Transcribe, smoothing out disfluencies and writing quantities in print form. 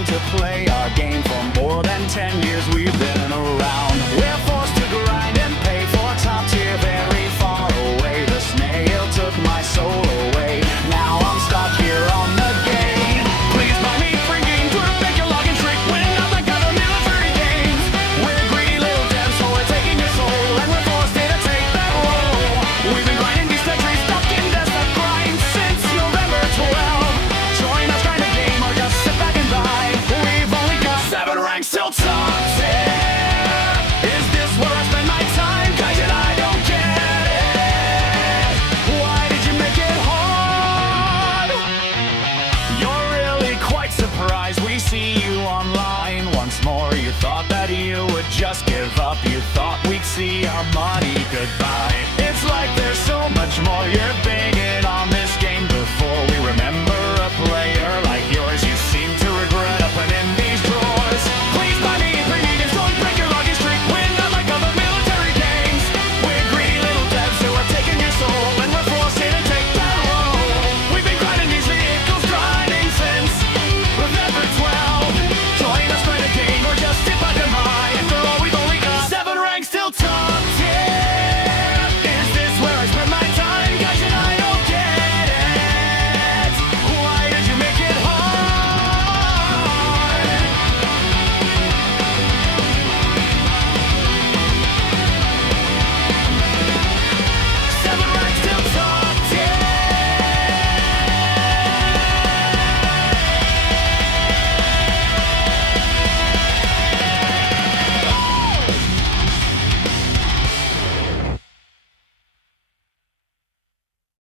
want to play our game. For more than 10 years we've been around. We're forced to grind and pay for top tier very far away. The snail took my soul away. Now I'm stuck here on the game. Please buy me free games. We're make your login trick when I'm the government of 30 games. We're greedy little devs, so we're taking your soul, and we're forced to take that role. We've been grinding these centuries, stuck in desperate grind since November 12. Join us, grind a game, or just sit back and buy. We've only got 7 ranks till top 10. Is this where I spend my time? Gaijin, I don't get it. Why did you make it hard? You're really quite surprised we see you online once more. You thought that you would just give up. You thought we'd see our money goodbye. It's like there's so much more you're